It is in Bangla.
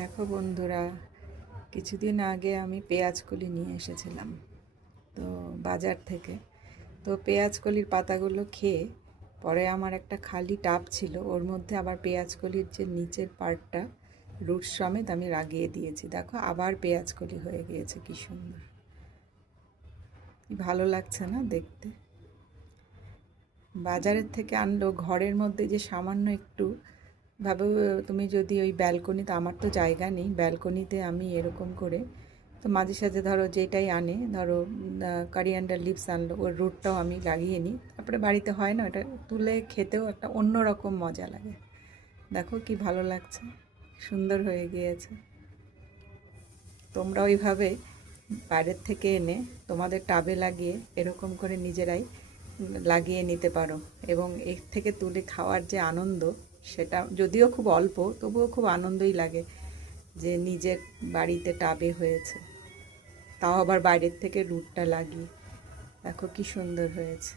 দেখো বন্ধুরা, কিছুদিন আগে আমি পেঁয়াজকলি নিয়ে এসেছিলাম তো বাজার থেকে। তো পেঁয়াজকলির পাতাগুলো খেয়ে পরে আমার একটা খালি টাব ছিল, ওর মধ্যে আবার পেঁয়াজকলির যে নিচের পার্টটা রুট সমেত আমি লাগিয়ে দিয়েছি। দেখো আবার পেঁয়াজকলি হয়ে গিয়েছে, কি সুন্দর, কি ভালো লাগছে না দেখতে। বাজারের থেকে আনলো, ঘরের মধ্যে যে সামান্য একটু ভাবে, তুমি যদি ওই ব্যালকনিতে, আমার তো জায়গা নেই ব্যালকনিতে, আমি এরকম করে তো মাঝে সাঝে ধরো যেটাই আনে, ধরো কারিয়ান্ডার লিভস আনলো, ওর রুটটাও আমি লাগিয়ে নিই, তারপরে বাড়িতে হয় না, ওটা তুলে খেতেও একটা অন্যরকম মজা লাগে। দেখো কি ভালো লাগছে, সুন্দর হয়ে গিয়েছে। তোমরা ওইভাবে বাইরের থেকে এনে তোমাদের টাবে লাগিয়ে এরকম করে নিজেরাই লাগিয়ে নিতে পারো, এবং এর থেকে তুলে খাওয়ার যে আনন্দ, সেটা যদিও খুব অল্প তবুও খুব আনন্দই লাগে যে নিজের বাড়িতে টাবে হয়েছে, তাও আবার বাইরের থেকে রুটটা লাগিয়ে। দেখো কি সুন্দর হয়েছে।